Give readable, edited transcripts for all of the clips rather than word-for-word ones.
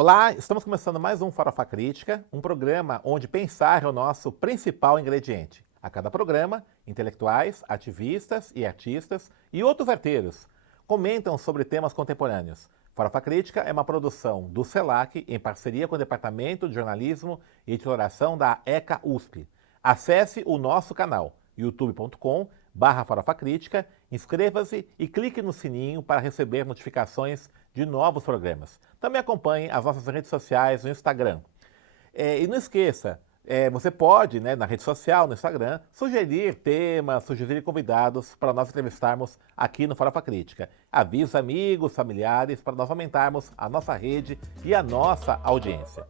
Olá, estamos começando mais um Farofa Crítica, um programa onde pensar é o nosso principal ingrediente. A cada programa, intelectuais, ativistas e artistas e outros arteiros comentam sobre temas contemporâneos. Farofa Crítica é uma produção do CELAC em parceria com o Departamento de Jornalismo e Editoração da ECA USP. Acesse o nosso canal youtube.com/Farofa Crítica, inscreva-se e clique no sininho para receber notificações de novos programas. Também acompanhe as nossas redes sociais no Instagram. E não esqueça, você pode, na rede social, no Instagram, sugerir temas, sugerir convidados para nós entrevistarmos aqui no Farofa Crítica. Avise amigos, familiares, para nós aumentarmos a nossa rede e a nossa audiência.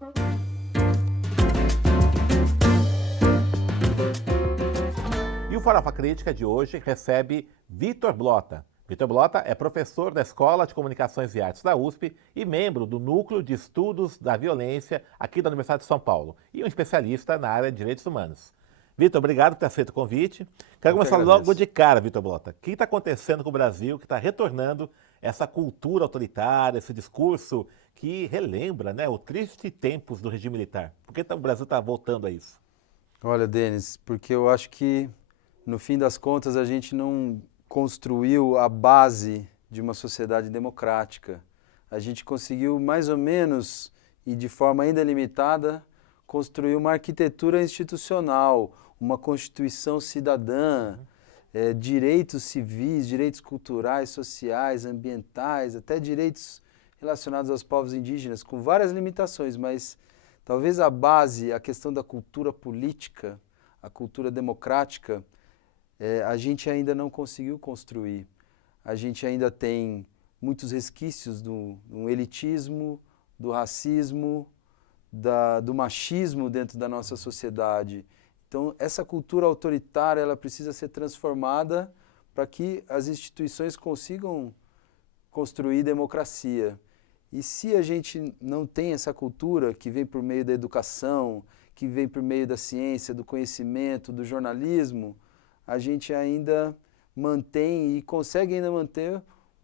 E o Farofa Crítica de hoje recebe Vitor Blota. Vitor Blota é professor da Escola de Comunicações e Artes da USP e membro do Núcleo de Estudos da Violência aqui da Universidade de São Paulo e um especialista na área de direitos humanos. Vitor, obrigado por ter aceito o convite. Quero começar logo de cara, Vitor Blota. O que está acontecendo com o Brasil que está retornando essa cultura autoritária, esse discurso que relembra o triste tempos do regime militar? Por que o Brasil está voltando a isso? Olha, Denis, porque eu acho que, no fim das contas, a gente não construiu a base de uma sociedade democrática. A gente conseguiu, mais ou menos, e de forma ainda limitada, construir uma arquitetura institucional, uma constituição cidadã, direitos civis, direitos culturais, sociais, ambientais, até direitos relacionados aos povos indígenas, com várias limitações, mas talvez a base, a questão da cultura política, a cultura democrática, a gente ainda não conseguiu construir. A gente ainda tem muitos resquícios do elitismo, do racismo, do machismo dentro da nossa sociedade. Então, essa cultura autoritária ela precisa ser transformada para que as instituições consigam construir democracia. E se a gente não tem essa cultura que vem por meio da educação, que vem por meio da ciência, do conhecimento, do jornalismo, a gente ainda mantém e consegue ainda manter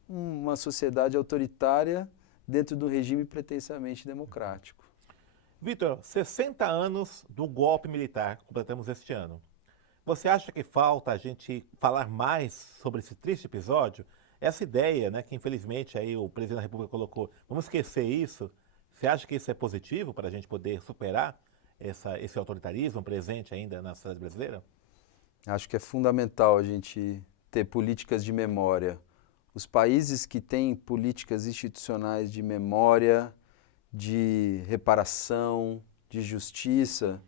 uma sociedade autoritária dentro do regime pretensamente democrático. Vitor, 60 anos do golpe militar completamos este ano. Você acha que falta a gente falar mais sobre esse triste episódio? Essa ideia, que infelizmente aí o presidente da República colocou, vamos esquecer isso? Você acha que isso é positivo para a gente poder superar esse autoritarismo presente ainda na sociedade brasileira? Acho que é fundamental a gente ter políticas de memória. Os países que têm políticas institucionais de memória, de reparação, de justiça,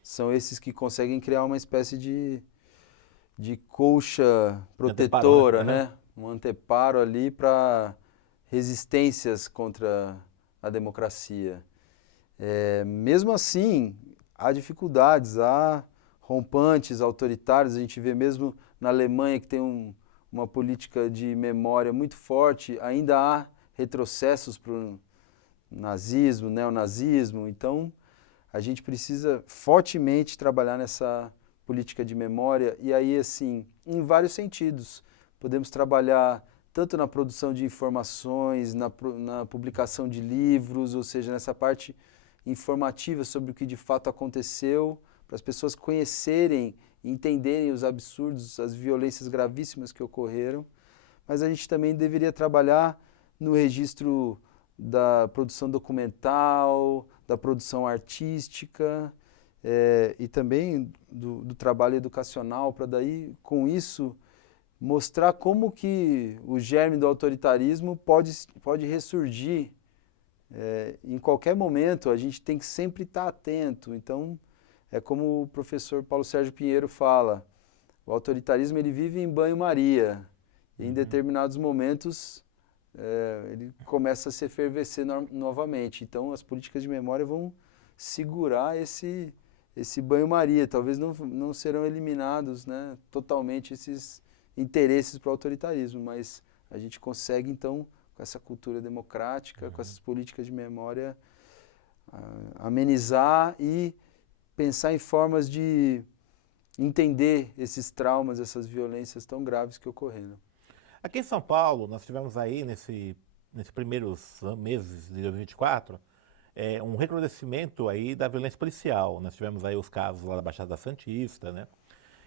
são esses que conseguem criar uma espécie de colcha protetora, anteparo, né? Um anteparo ali para resistências contra a democracia. Mesmo assim, há dificuldades, há rompantes, autoritários, a gente vê mesmo na Alemanha que tem uma política de memória muito forte, ainda há retrocessos para o nazismo, neonazismo, então a gente precisa fortemente trabalhar nessa política de memória e aí assim, em vários sentidos, podemos trabalhar tanto na produção de informações, na publicação de livros, ou seja, nessa parte informativa sobre o que de fato aconteceu, para as pessoas conhecerem e entenderem os absurdos, as violências gravíssimas que ocorreram, mas a gente também deveria trabalhar no registro da produção documental, da produção artística e também do trabalho educacional, para daí, com isso, mostrar como que o germe do autoritarismo pode ressurgir em qualquer momento. A gente tem que sempre estar atento. Então, é como o professor Paulo Sérgio Pinheiro fala, o autoritarismo ele vive em banho-maria, e em determinados momentos ele começa a se efervescer novamente. Então as políticas de memória vão segurar esse banho-maria, talvez não serão eliminados totalmente esses interesses para o autoritarismo, mas a gente consegue então, com essa cultura democrática, com essas políticas de memória, amenizar e pensar em formas de entender esses traumas, essas violências tão graves que ocorreram. Aqui em São Paulo, nós tivemos aí, nesses primeiros meses de 2024, um recrudescimento aí da violência policial. Nós tivemos aí os casos lá da Baixada Santista, né?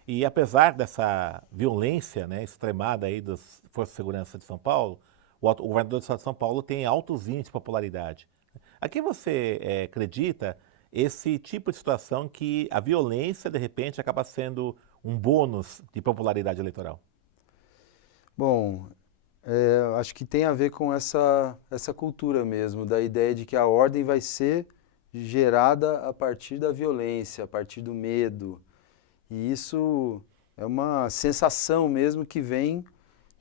E apesar dessa violência, né, extremada aí das Forças de Segurança de São Paulo, o governador do estado de São Paulo tem altos índices de popularidade. A que você acredita esse tipo de situação que a violência, de repente, acaba sendo um bônus de popularidade eleitoral? Bom, acho que tem a ver com essa cultura mesmo, da ideia de que a ordem vai ser gerada a partir da violência, a partir do medo. E isso é uma sensação mesmo que vem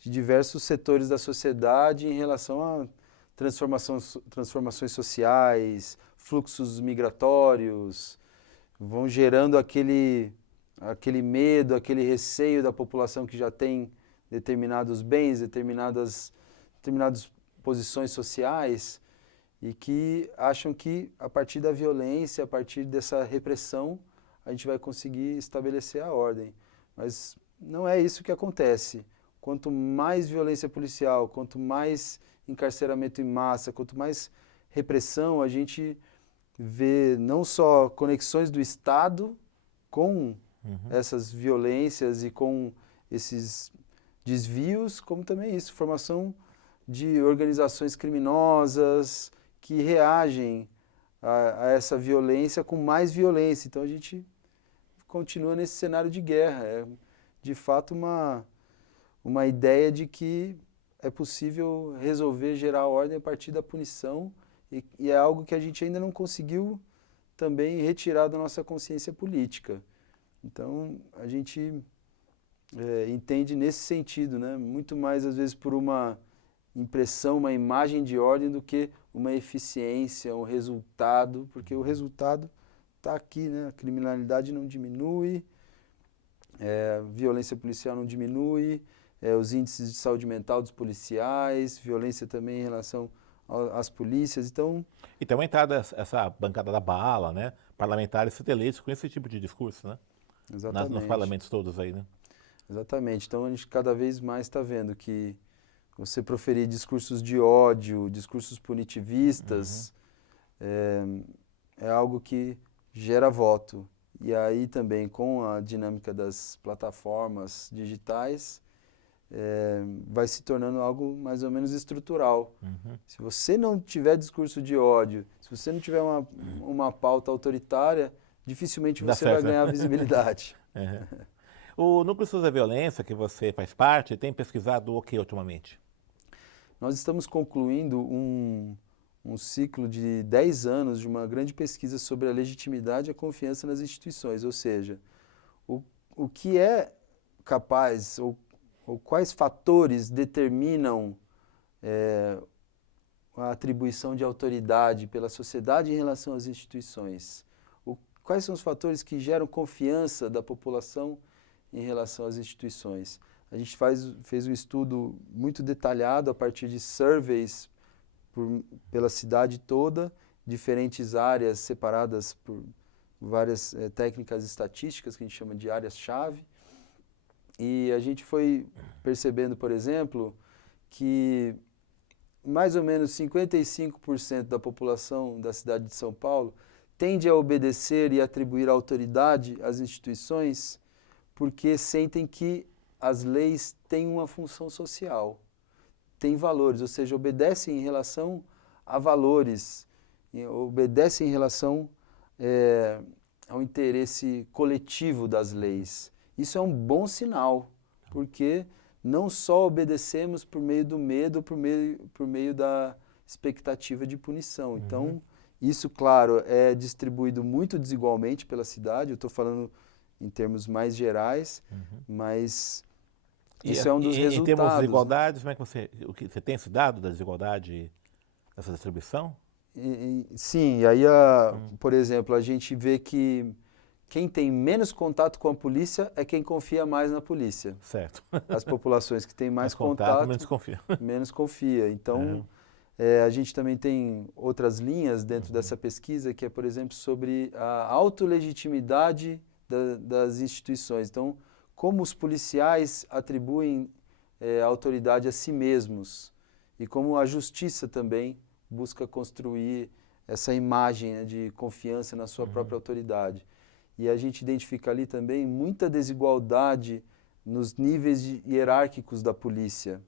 de diversos setores da sociedade em relação a transformações sociais, fluxos migratórios, vão gerando aquele medo, aquele receio da população que já tem determinados bens, determinadas posições sociais e que acham que a partir da violência, a partir dessa repressão, a gente vai conseguir estabelecer a ordem. Mas não é isso que acontece. Quanto mais violência policial, quanto mais encarceramento em massa, quanto mais repressão, a gente vê não só conexões do Estado com essas violências e com esses desvios, como também isso, formação de organizações criminosas que reagem a essa violência com mais violência. Então a gente continua nesse cenário de guerra. É de fato uma ideia de que é possível resolver gerar ordem a partir da punição e é algo que a gente ainda não conseguiu também retirar da nossa consciência política. Então a gente entende nesse sentido, né? Muito mais às vezes por uma impressão, uma imagem de ordem do que uma eficiência, um resultado, porque o resultado está aqui, né? A criminalidade não diminui, a violência policial não diminui, os índices de saúde mental dos policiais, violência também em relação às polícias, então... E também está essa bancada da bala, né? Parlamentares se eleitos com esse tipo de discurso, né? Exatamente. Nos parlamentos todos aí, né? Exatamente. Então a gente cada vez mais está vendo que você proferir discursos de ódio, discursos punitivistas, é algo que gera voto. E aí também com a dinâmica das plataformas digitais, vai se tornando algo mais ou menos estrutural. Se você não tiver discurso de ódio, se você não tiver uma pauta autoritária, dificilmente você vai ganhar visibilidade. O Núcleo SUS da Violência, que você faz parte, tem pesquisado o que ultimamente? Nós estamos concluindo um ciclo de 10 anos de uma grande pesquisa sobre a legitimidade e a confiança nas instituições, ou seja, o que é capaz, ou quais fatores determinam a atribuição de autoridade pela sociedade em relação às instituições? Quais são os fatores que geram confiança da população em relação às instituições? A gente fez um estudo muito detalhado a partir de surveys pela cidade toda, diferentes áreas separadas por várias técnicas estatísticas que a gente chama de áreas-chave. E a gente foi percebendo, por exemplo, que mais ou menos 55% da população da cidade de São Paulo tende a obedecer e atribuir autoridade às instituições porque sentem que as leis têm uma função social, têm valores, ou seja, obedecem em relação a valores, obedecem em relação ao interesse coletivo das leis. Isso é um bom sinal, porque não só obedecemos por meio do medo, por meio da expectativa de punição. Então, isso, claro, é distribuído muito desigualmente pela cidade, eu estou falando em termos mais gerais, mas isso é um dos resultados. Em termos de desigualdades, como é que você tem esse dado da desigualdade, dessa distribuição? Sim, e aí, por exemplo, a gente vê que quem tem menos contato com a polícia é quem confia mais na polícia. Certo. As populações que têm mais contato menos confia. Então, a gente também tem outras linhas dentro dessa pesquisa, que é, por exemplo, sobre a autolegitimidade das instituições. Então, como os policiais atribuem autoridade a si mesmos e como a justiça também busca construir essa imagem, né, de confiança na sua própria autoridade. E a gente identifica ali também muita desigualdade nos níveis hierárquicos da polícia.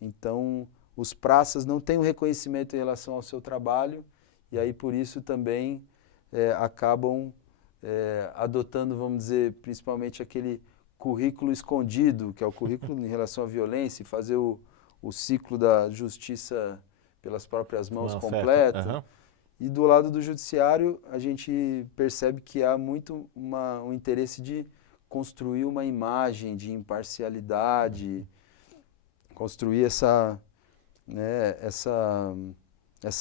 Então, os praças não têm um reconhecimento em relação ao seu trabalho e aí por isso também acabam adotando, vamos dizer, principalmente aquele currículo escondido, que é o currículo em relação à violência, e fazer o ciclo da justiça pelas próprias mãos completo. Uhum. E do lado do judiciário, a gente percebe que há muito um interesse de construir uma imagem de imparcialidade, construir essa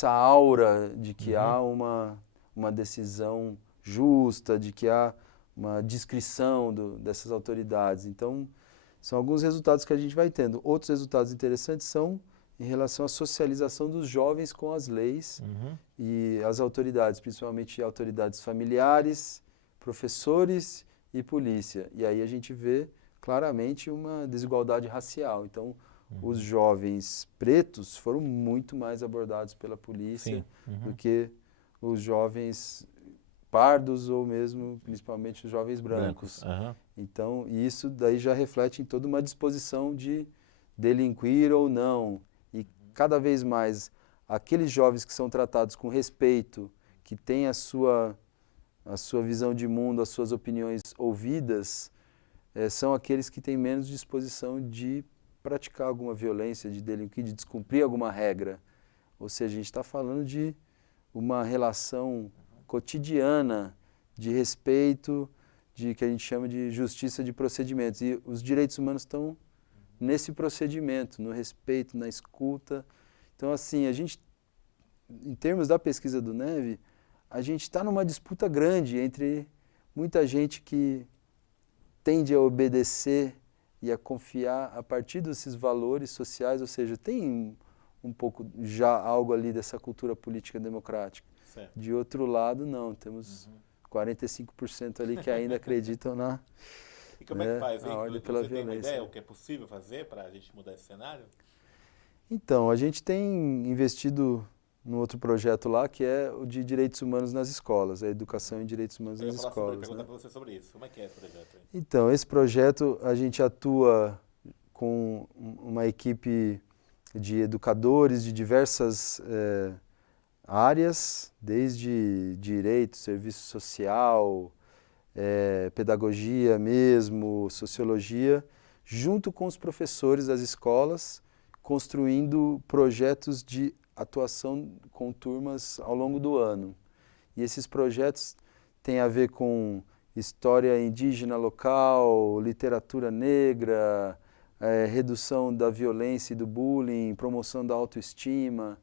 aura de que há uma decisão justa, de que há uma discrição dessas autoridades. Então, são alguns resultados que a gente vai tendo. Outros resultados interessantes são em relação à socialização dos jovens com as leis e as autoridades, principalmente autoridades familiares, professores e polícia. E aí a gente vê claramente uma desigualdade racial. Então, os jovens pretos foram muito mais abordados pela polícia do que os jovens pardos ou mesmo, principalmente, os jovens brancos. Então, isso daí já reflete em toda uma disposição de delinquir ou não. E cada vez mais, aqueles jovens que são tratados com respeito, que têm a sua visão de mundo, as suas opiniões ouvidas, são aqueles que têm menos disposição de praticar alguma violência, de delinquir, de descumprir alguma regra. Ou seja, a gente está falando de uma relação cotidiana de respeito, de que a gente chama de justiça de procedimentos. E os direitos humanos estão nesse procedimento, no respeito, na escuta. Então, assim, a gente, em termos da pesquisa do Neve, a gente está numa disputa grande entre muita gente que tende a obedecer e a confiar a partir desses valores sociais, ou seja, tem um pouco já algo ali dessa cultura política democrática. Certo. De outro lado, não, temos 45% ali que ainda acreditam na E como é que faz, hein? ordem pela Você tem uma violência. ideia o que é possível fazer para a gente mudar esse cenário? Então, a gente tem investido num outro projeto lá, que é o de direitos humanos nas escolas, a educação em direitos humanos Eu ia nas falar escolas. perguntar para você sobre isso. Como é que é esse projeto aí? Então, esse projeto a gente atua com uma equipe de educadores de diversas áreas, desde direito, serviço social, pedagogia mesmo, sociologia, junto com os professores das escolas, construindo projetos de atuação com turmas ao longo do ano. E esses projetos têm a ver com história indígena local, literatura negra, redução da violência e do bullying, promoção da autoestima.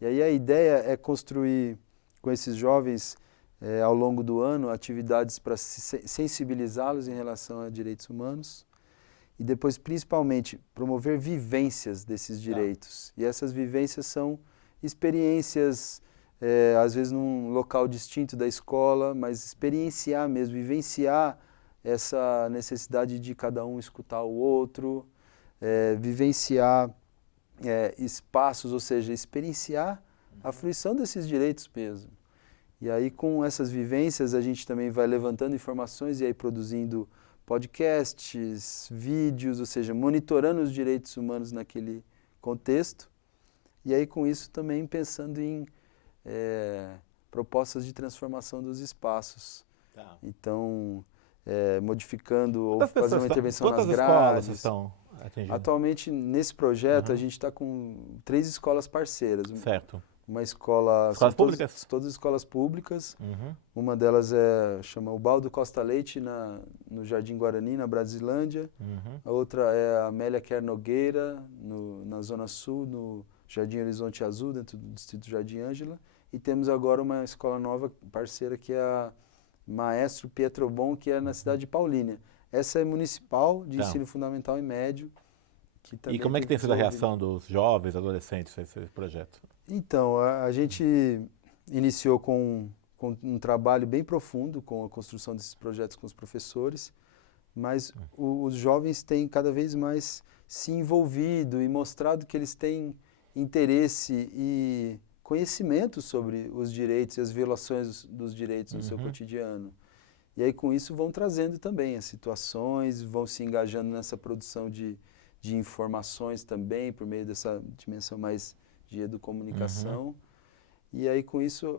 E aí a ideia é construir com esses jovens, ao longo do ano, atividades para sensibilizá-los em relação a direitos humanos e depois, principalmente, promover vivências desses direitos. E essas vivências são experiências, às vezes num local distinto da escola, mas experienciar mesmo, vivenciar essa necessidade de cada um escutar o outro, vivenciar espaços, ou seja, experienciar a fruição desses direitos mesmo. E aí com essas vivências a gente também vai levantando informações e aí produzindo podcasts, vídeos, ou seja, monitorando os direitos humanos naquele contexto. E aí com isso também pensando em propostas de transformação dos espaços. Tá. Então, modificando ou fazendo uma intervenção nas grades. Quantas escolas estão atingindo? Atualmente, nesse projeto, a gente está com 3 escolas parceiras. Certo. Uma escola... Escolas públicas? Todas escolas públicas. Uma delas chama Ubaldo Costa Leite, no Jardim Guarani, na Brasilândia. A outra é a Amélia Quer Nogueira, na Zona Sul, no Jardim Horizonte Azul, dentro do Distrito Jardim Ângela. E temos agora uma escola nova, parceira, que é a Maestro Pietro Bon, que é na cidade de Paulínia. Essa é municipal, de ensino fundamental e médio. E como é que tem sido a reação dos jovens, adolescentes a esse projeto? Então, a gente iniciou com um trabalho bem profundo com a construção desses projetos com os professores, mas os jovens têm cada vez mais se envolvido e mostrado que eles têm interesse e conhecimento sobre os direitos e as violações dos direitos no seu cotidiano. E aí com isso vão trazendo também as situações, vão se engajando nessa produção de informações também, por meio dessa dimensão mais de educomunicação. E aí com isso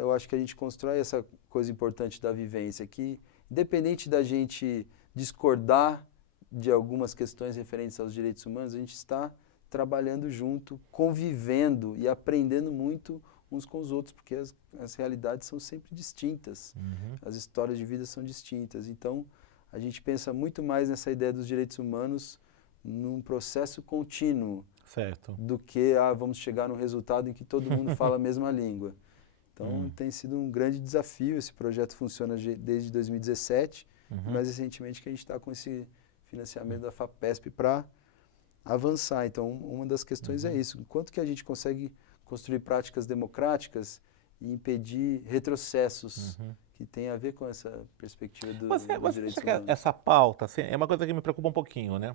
eu acho que a gente constrói essa coisa importante da vivência, que independente da gente discordar de algumas questões referentes aos direitos humanos, a gente está trabalhando junto, convivendo e aprendendo muito uns com os outros, porque as realidades são sempre distintas, as histórias de vida são distintas. Então, a gente pensa muito mais nessa ideia dos direitos humanos num processo contínuo, certo, do que vamos chegar num resultado em que todo mundo fala a mesma língua. Então, tem sido um grande desafio. Esse projeto funciona desde 2017, mais recentemente que a gente está com esse financiamento da FAPESP para avançar. Então, uma das questões é isso. Quanto que a gente consegue construir práticas democráticas e impedir retrocessos que tem a ver com essa perspectiva dos direitos humanos? Essa pauta assim, é uma coisa que me preocupa um pouquinho, né?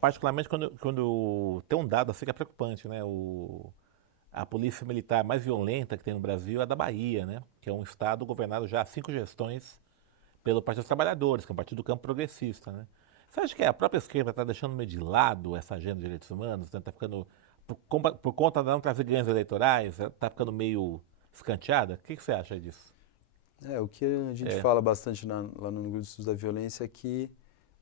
Particularmente quando tem um dado assim que é preocupante, né? A polícia militar mais violenta que tem no Brasil é a da Bahia, né? Que é um estado governado já há 5 gestões pelo Partido dos Trabalhadores, que é um partido do campo progressista, né? Você acha que a própria esquerda está deixando meio de lado essa agenda de direitos humanos? Está ficando, por conta de não trazer ganhos eleitorais, está ficando meio escanteada? O que você acha disso? O que a gente fala bastante lá no Núcleo de Estudos da Violência é que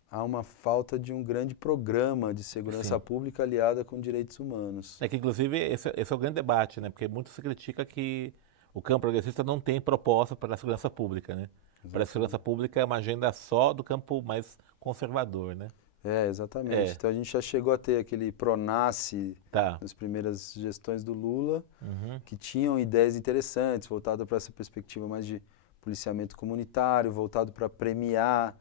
há uma falta de um grande programa de segurança pública aliada com direitos humanos. É que, inclusive, esse é o grande debate, né? Porque muito se critica que o campo progressista não tem proposta para a segurança pública, né? Para a segurança pública é uma agenda só do campo mais conservador, né? Exatamente. Então a gente já chegou a ter aquele Pronace nas primeiras gestões do Lula, que tinham ideias interessantes, voltado para essa perspectiva mais de policiamento comunitário, voltado para premiar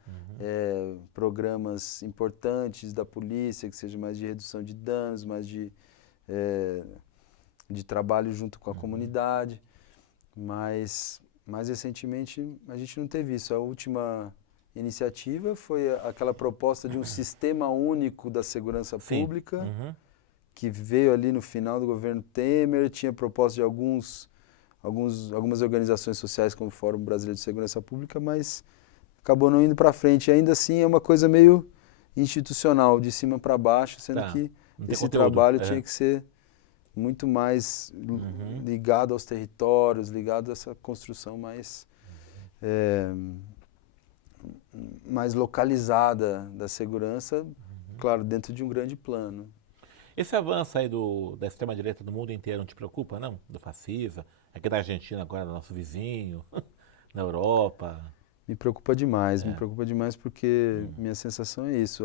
programas importantes da polícia, que seja mais de redução de danos, mais de trabalho junto com a comunidade. Mas, mais recentemente, a gente não teve isso. A última iniciativa foi aquela proposta de um sistema único da segurança pública, que veio ali no final do governo Temer, tinha proposta de algumas organizações sociais, como o Fórum Brasileiro de Segurança Pública, mas acabou não indo para frente. Ainda assim é uma coisa meio institucional, de cima para baixo, sendo que esse trabalho tinha que ser muito mais ligado aos territórios, ligado a essa construção mais localizada da segurança, claro, dentro de um grande plano. Esse avanço aí da extrema-direita do mundo inteiro não te preocupa, não? Do fascismo, aqui da Argentina agora, nosso vizinho, na Europa. Me preocupa demais porque minha sensação é isso,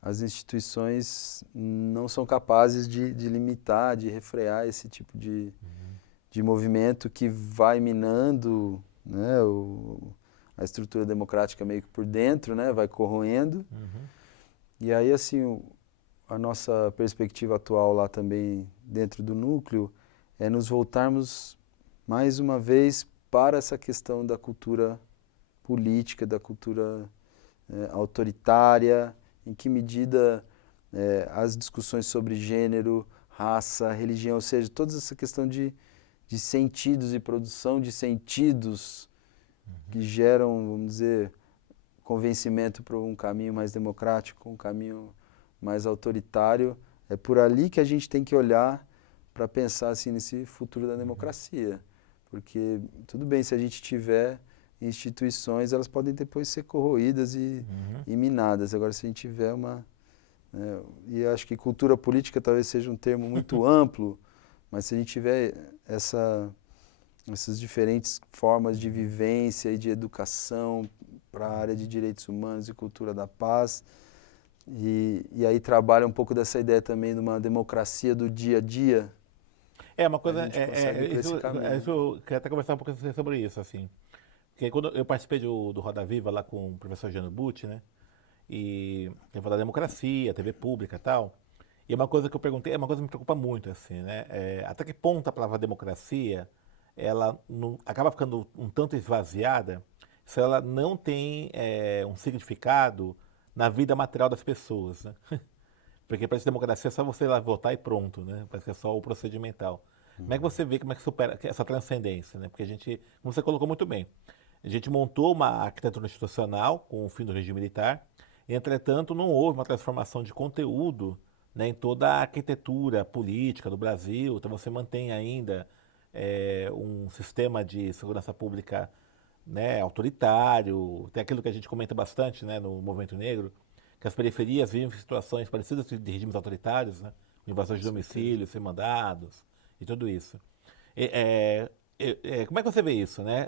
as instituições não são capazes de limitar, de refrear esse tipo de movimento que vai minando, né, a estrutura democrática meio que por dentro, né, vai corroendo. E aí, assim, a nossa perspectiva atual lá também dentro do núcleo é nos voltarmos mais uma vez para essa questão da cultura política, da cultura autoritária, em que medida as discussões sobre gênero, raça, religião, ou seja, toda essa questão de sentidos e produção de sentidos que geram, vamos dizer, convencimento para um caminho mais democrático, um caminho mais autoritário. É por ali que a gente tem que olhar para pensar assim, nesse futuro da democracia. Porque tudo bem, se a gente tiver instituições, elas podem depois ser corroídas e minadas. Agora, se a gente tiver e acho que cultura política talvez seja um termo muito amplo, mas se a gente tiver essas diferentes formas de vivência e de educação para a área de direitos humanos e cultura da paz, e aí trabalha um pouco dessa ideia também de uma democracia do dia a dia. Uma coisa, eu queria até conversar um pouco sobre isso, assim. Porque quando eu participei do Roda Viva lá com o professor Giano Butti, né? E eu da democracia, TV pública e tal. E uma coisa que eu perguntei, é uma coisa que me preocupa muito, assim, né? Até que ponto a palavra democracia, ela não, acaba ficando um tanto esvaziada se ela não tem um significado na vida material das pessoas, né? Porque parece que democracia é só você ir lá votar e pronto, né? Parece que é só o procedimental. Como é que você vê como é que supera essa transcendência, né? Porque a gente, como você colocou muito bem, a gente montou uma arquitetura institucional com o fim do regime militar, entretanto não houve uma transformação de conteúdo, né, em toda a arquitetura política do Brasil, então você mantém ainda um sistema de segurança pública, né, autoritário, tem aquilo que a gente comenta bastante, né, no movimento negro, que as periferias vivem situações parecidas de regimes autoritários, né, com invasões de domicílios, sem mandados e tudo isso. Como é que você vê isso, né?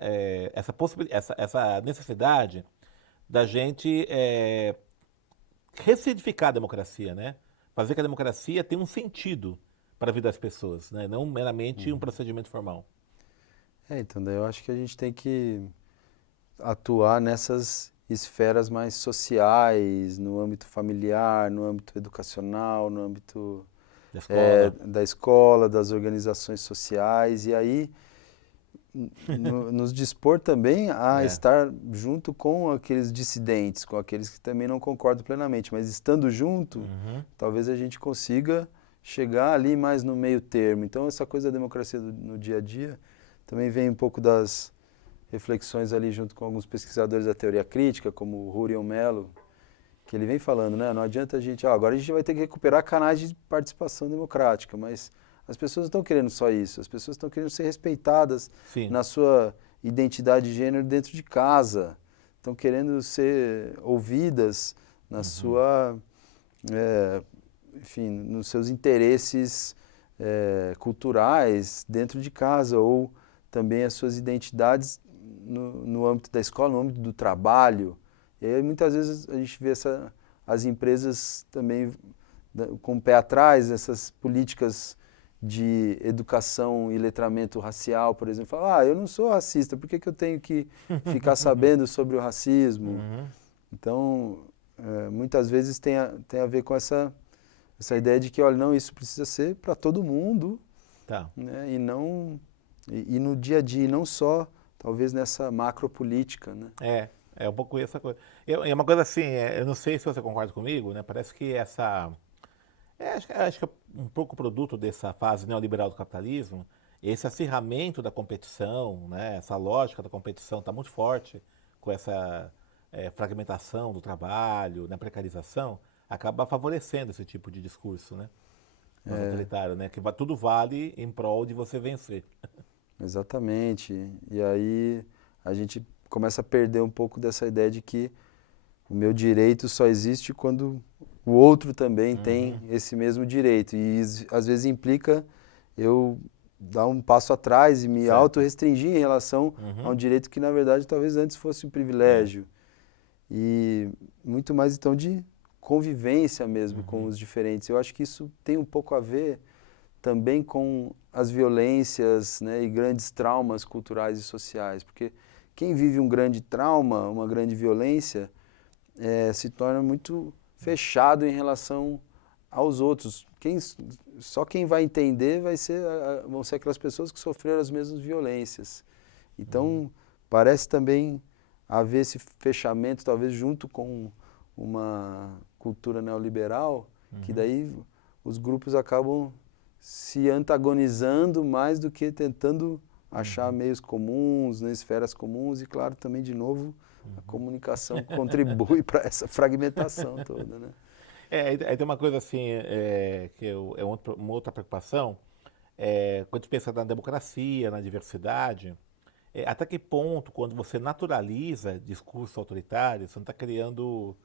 Essa necessidade da gente ressignificar a democracia, né? Fazer que a democracia tenha um sentido para a vida das pessoas, né? Não meramente um procedimento formal. Então daí eu acho que a gente tem que atuar nessas esferas mais sociais, no âmbito familiar, no âmbito educacional, no âmbito Da escola. da escola, das organizações sociais, e aí nos dispor também a estar junto com aqueles dissidentes, com aqueles que também não concordam plenamente, mas estando junto, talvez a gente consiga chegar ali mais no meio termo. Então essa coisa da democracia no dia a dia também vem um pouco das reflexões ali junto com alguns pesquisadores da teoria crítica, como o Huriel Mello, que ele vem falando, né? Não adianta a gente, agora a gente vai ter que recuperar canais de participação democrática, mas as pessoas não estão querendo só isso, as pessoas estão querendo ser respeitadas na sua identidade de gênero dentro de casa, estão querendo ser ouvidas na sua, enfim, nos seus interesses culturais dentro de casa, ou também as suas identidades no âmbito da escola, no âmbito do trabalho. E aí muitas vezes a gente vê as empresas também com o pé atrás, essas políticas de educação e letramento racial, por exemplo, falar, eu não sou racista, por que eu tenho que ficar sabendo sobre o racismo? Então, muitas vezes tem a ver com essa ideia de que, olha, não, isso precisa ser para todo mundo, né? E no dia a dia, e não só, talvez, nessa macropolítica, né? É um pouco essa coisa. É uma coisa assim, eu não sei se você concorda comigo, né? Parece que acho que é um pouco produto dessa fase neoliberal do capitalismo, esse acirramento da competição, né? Essa lógica da competição está muito forte com essa fragmentação do trabalho, né? Precarização, acaba favorecendo esse tipo de discurso, né? Autoritário, né? Que tudo vale em prol de você vencer. Exatamente. E aí a gente começa a perder um pouco dessa ideia de que o meu direito só existe quando o outro também tem esse mesmo direito. E às vezes implica eu dar um passo atrás e me auto-restringir em relação a um direito que, na verdade, talvez antes fosse um privilégio. E muito mais, então, de convivência mesmo com os diferentes. Eu acho que isso tem um pouco a ver também com as violências, né, e grandes traumas culturais e sociais. Porque quem vive um grande trauma, uma grande violência, se torna muito fechado em relação aos outros. Só quem vai entender vão ser aquelas pessoas que sofreram as mesmas violências. Então, parece também haver esse fechamento, talvez junto com uma cultura neoliberal, que daí os grupos acabam se antagonizando mais do que tentando achar meios comuns, né, esferas comuns, e claro, também, de novo, a comunicação contribui para essa fragmentação toda, né? Aí tem uma coisa assim, que uma outra preocupação, quando a gente pensa na democracia, na diversidade, até que ponto, quando você naturaliza discurso autoritário, você não está criando,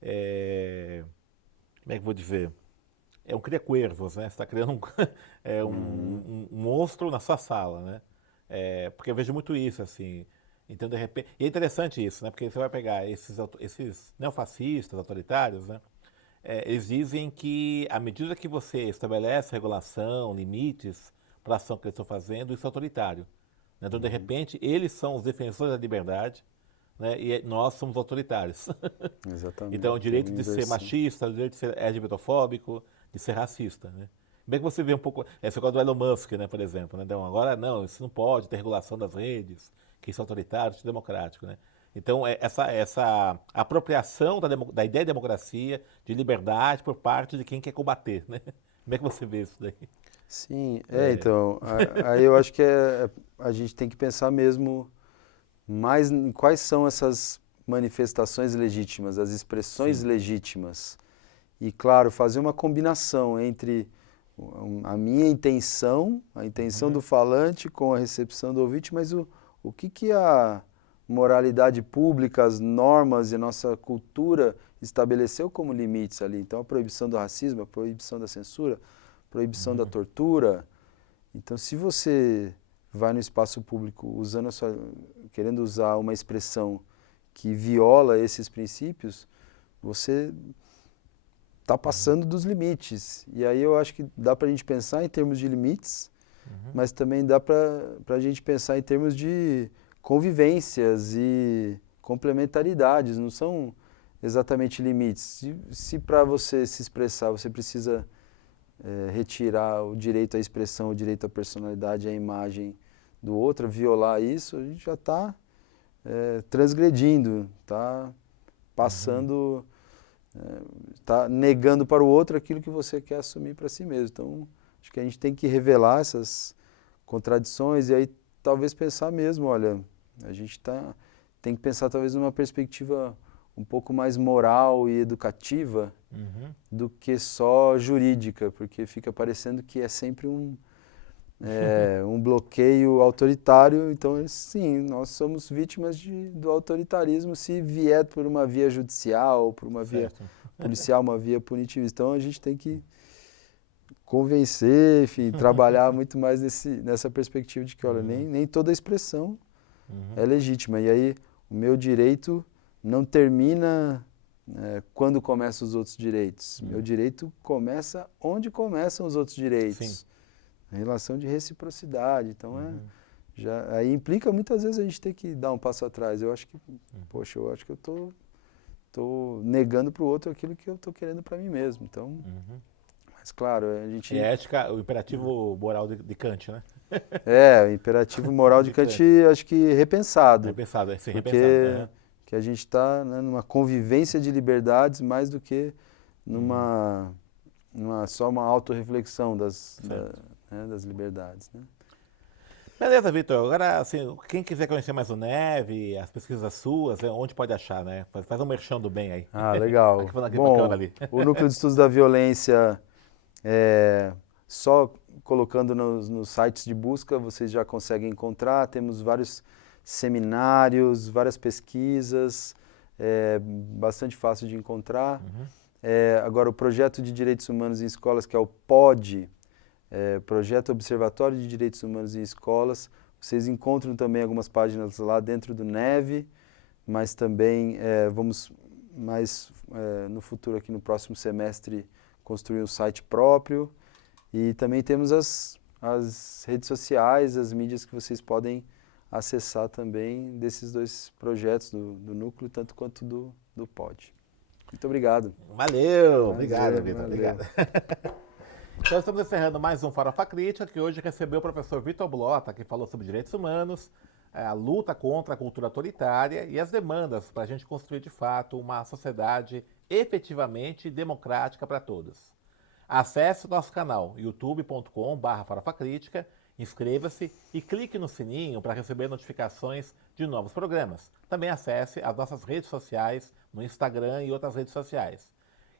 como é que eu vou dizer, um cria-cuervos, né? Você está criando um monstro na sua sala, né? Porque eu vejo muito isso, assim. Então, de repente... E é interessante isso, né? Porque você vai pegar esses neofascistas autoritários, né? Eles dizem que, à medida que você estabelece regulação, limites para a ação que eles estão fazendo, isso é autoritário. Né? Então, de repente, eles são os defensores da liberdade, né? E nós somos autoritários. Exatamente. Então, o direito de ser machista, o direito de ser LGBTofóbico, de ser racista, né? Bem que você vê um pouco... Essa coisa do Elon Musk, né, por exemplo. Né? Então, agora, não, isso não pode ter regulação das redes, que isso é autoritário, isso é democrático, né? Então, essa apropriação da ideia de democracia, de liberdade, por parte de quem quer combater, né? Como é que você vê isso daí? Sim, então, aí eu acho que a gente tem que pensar mesmo mais em quais são essas manifestações legítimas, as expressões legítimas. E, claro, fazer uma combinação entre a minha intenção, a intenção do falante com a recepção do ouvinte, mas o que a moralidade pública, as normas e a nossa cultura estabeleceu como limites ali. Então, a proibição do racismo, a proibição da censura, a proibição da tortura. Então, se você vai no espaço público querendo usar uma expressão que viola esses princípios, você está passando dos limites. E aí eu acho que dá para a gente pensar em termos de limites, mas também dá para a gente pensar em termos de convivências e complementaridades, não são exatamente limites. Se para você se expressar você precisa retirar o direito à expressão, o direito à personalidade, à imagem do outro, violar isso, a gente já está transgredindo, está passando, está negando para o outro aquilo que você quer assumir para si mesmo. Então, acho que a gente tem que revelar essas contradições e aí talvez pensar mesmo, olha, a gente tem que pensar talvez numa perspectiva um pouco mais moral e educativa do que só jurídica, porque fica parecendo que é sempre um bloqueio autoritário. Então, sim, nós somos vítimas do autoritarismo se vier por uma via judicial, por uma via policial, uma via punitivista. Então, a gente tem que convencer, enfim, trabalhar muito mais nessa perspectiva de que, olha, nem toda expressão é legítima. E aí, o meu direito não termina quando começam os outros direitos. Meu direito começa onde começam os outros direitos. Sim. Em relação de reciprocidade. Então, aí implica muitas vezes a gente ter que dar um passo atrás. Eu acho que, poxa, eu acho que eu tô negando para o outro aquilo que eu estou querendo para mim mesmo. Então, mas claro, a gente... É ética, o imperativo moral de Kant, né? O imperativo moral de Kant, acho que repensado. Repensado, ser porque repensado. que a gente está numa convivência de liberdades mais do que só uma autorreflexão das liberdades. Né? Beleza, Vitor. Agora, assim, quem quiser conhecer mais o Neve, as pesquisas suas, onde pode achar, né? Faz um merchan do bem aí. Ah, legal. Aqui falando aqui Bom, bacana ali. o Núcleo de Estudos da Violência, só colocando nos sites de busca, vocês já conseguem encontrar. Temos vários seminários, várias pesquisas, bastante fácil de encontrar. Agora, o Projeto de Direitos Humanos em Escolas, que é o POD, Projeto Observatório de Direitos Humanos em Escolas. Vocês encontram também algumas páginas lá dentro do NEV, mas também vamos no futuro, aqui no próximo semestre, construir um site próprio. E também temos as redes sociais, as mídias que vocês podem acessar também desses dois projetos, do Núcleo, tanto quanto do POD. Muito obrigado. Valeu, obrigado, Vitor. Valeu. Obrigado. Então estamos encerrando mais um Farofa Crítica, que hoje recebeu o professor Vitor Blota, que falou sobre direitos humanos, a luta contra a cultura autoritária e as demandas para a gente construir de fato uma sociedade efetivamente democrática para todos. Acesse o nosso canal youtube.com/farofacrítica, inscreva-se e clique no sininho para receber notificações de novos programas. Também acesse as nossas redes sociais no Instagram e outras redes sociais.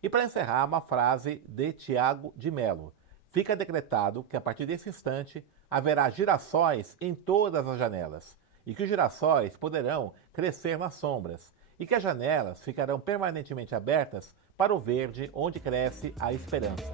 E para encerrar, uma frase de Tiago de Mello. Fica decretado que a partir desse instante haverá girassóis em todas as janelas e que os girassóis poderão crescer nas sombras e que as janelas ficarão permanentemente abertas para o verde onde cresce a esperança.